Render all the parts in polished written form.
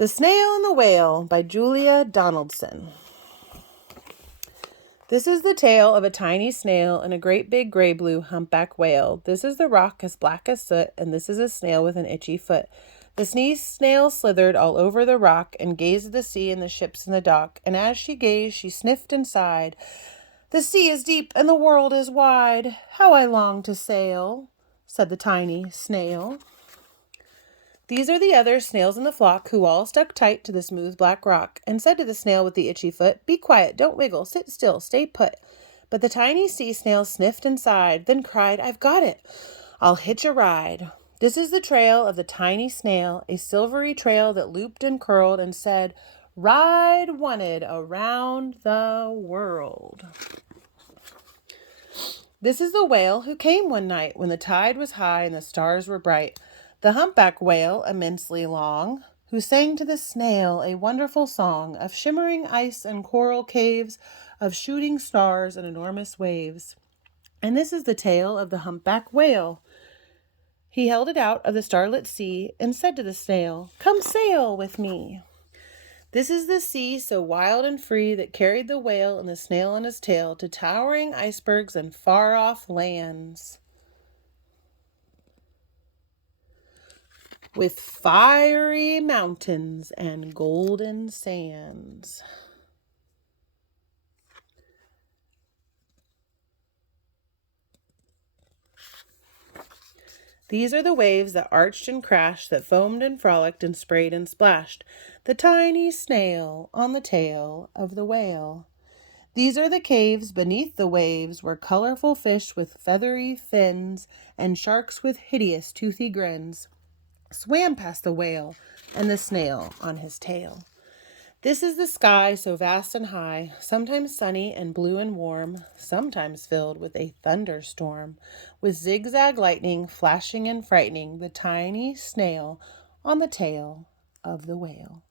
The Snail and the Whale by Julia Donaldson. This is the tale of a tiny snail and a great big gray blue humpback whale. This is the rock as black as soot, and this is a snail with an itchy foot. The snail slithered all over the rock and gazed at the sea and the ships in the dock. And as she gazed, she sniffed and sighed. "The sea is deep and the world is wide. How I long to sail," said the tiny snail. These are the other snails in the flock, who all stuck tight to the smooth black rock, and said to the snail with the itchy foot, "Be quiet, don't wiggle, sit still, stay put." But the tiny sea snail sniffed and sighed, then cried, "I've got it, I'll hitch a ride." This is the trail of the tiny snail, a silvery trail that looped and curled and said, "Ride wanted around the world." This is the whale who came one night when the tide was high and the stars were bright. The humpback whale, immensely long, who sang to the snail a wonderful song of shimmering ice and coral caves, of shooting stars and enormous waves. And this is the tale of the humpback whale. He held it out of the starlit sea and said to the snail, "Come sail with me." This is the sea so wild and free that carried the whale and the snail on his tail to towering icebergs and far-off lands, with fiery mountains and golden sands. These are the waves that arched and crashed, that foamed and frolicked and sprayed and splashed, the tiny snail on the tail of the whale. These are the caves beneath the waves, where colorful fish with feathery fins and sharks with hideous toothy grins swam past the whale and the snail on his tail. This is the sky so vast and high, sometimes sunny and blue and warm, sometimes filled with a thunderstorm, with zigzag lightning flashing and frightening the tiny snail on the tail of the whale.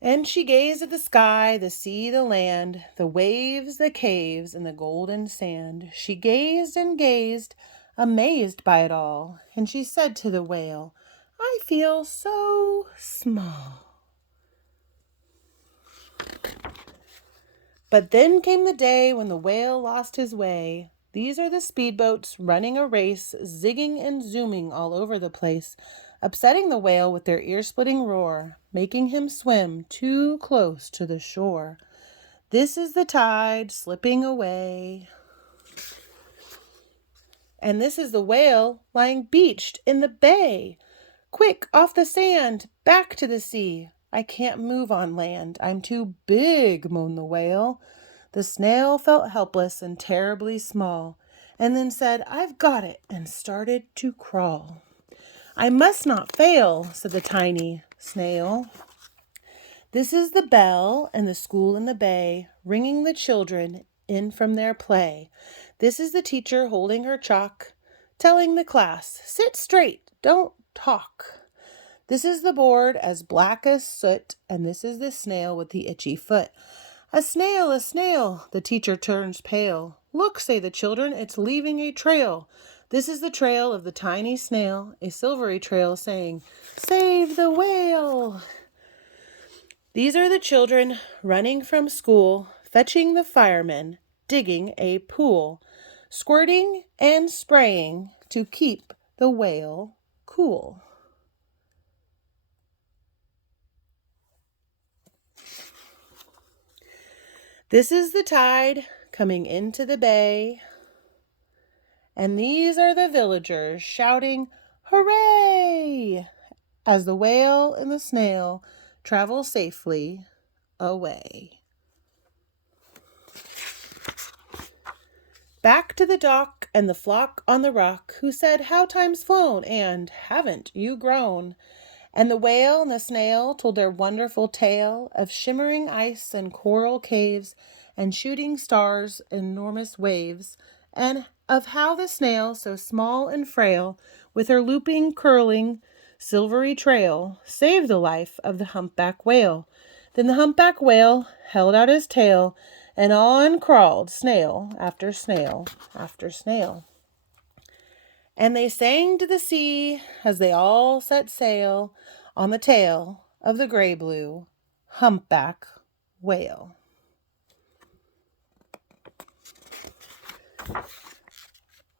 And she gazed at the sky, the sea, the land, the waves, the caves, and the golden sand. She gazed and gazed, amazed by it all, and she said to the whale, "I feel so small." But then came the day when the whale lost his way. These are the speedboats running a race, zigging and zooming all over the place, upsetting the whale with their ear-splitting roar, making him swim too close to the shore. This is the tide slipping away. And this is the whale lying beached in the bay. "Quick, off the sand, back to the sea. I can't move on land, I'm too big," moaned the whale. The snail felt helpless and terribly small, and then said, "I've got it," and started to crawl. "I must not fail," said the tiny snail. This is the bell and the school in the bay, ringing the children in from their play. This is the teacher holding her chalk, telling the class, "Sit straight, don't talk." This is the board as black as soot, and this is the snail with the itchy foot. A snail, the teacher turns pale. "Look," say the children, "it's leaving a trail." This is the trail of the tiny snail, a silvery trail saying, "Save the whale." These are the children running from school, fetching the firemen, digging a pool, squirting and spraying to keep the whale cool. This is the tide coming into the bay, and these are the villagers shouting, "Hooray!" as the whale and the snail travel safely away. Back to the dock and the flock on the rock, who said, "How time's flown," and "Haven't you grown?" And the whale and the snail told their wonderful tale of shimmering ice and coral caves and shooting stars and enormous waves, and of how the snail, so small and frail, with her looping, curling, silvery trail, saved the life of the humpback whale. Then the humpback whale held out his tail, and on crawled snail after snail after snail. And they sang to the sea as they all set sail on the tail of the gray-blue humpback whale.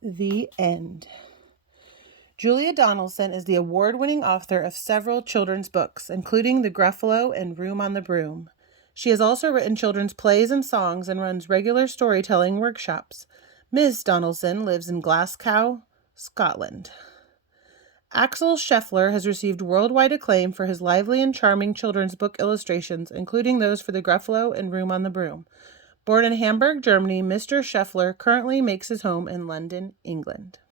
The end. Julia Donaldson is the award-winning author of several children's books, including The Gruffalo and Room on the Broom. She has also written children's plays and songs and runs regular storytelling workshops. Ms. Donaldson lives in Glasgow, Scotland. Axel Scheffler has received worldwide acclaim for his lively and charming children's book illustrations, including those for The Gruffalo and Room on the Broom. Born in Hamburg, Germany, Mr. Scheffler currently makes his home in London, England.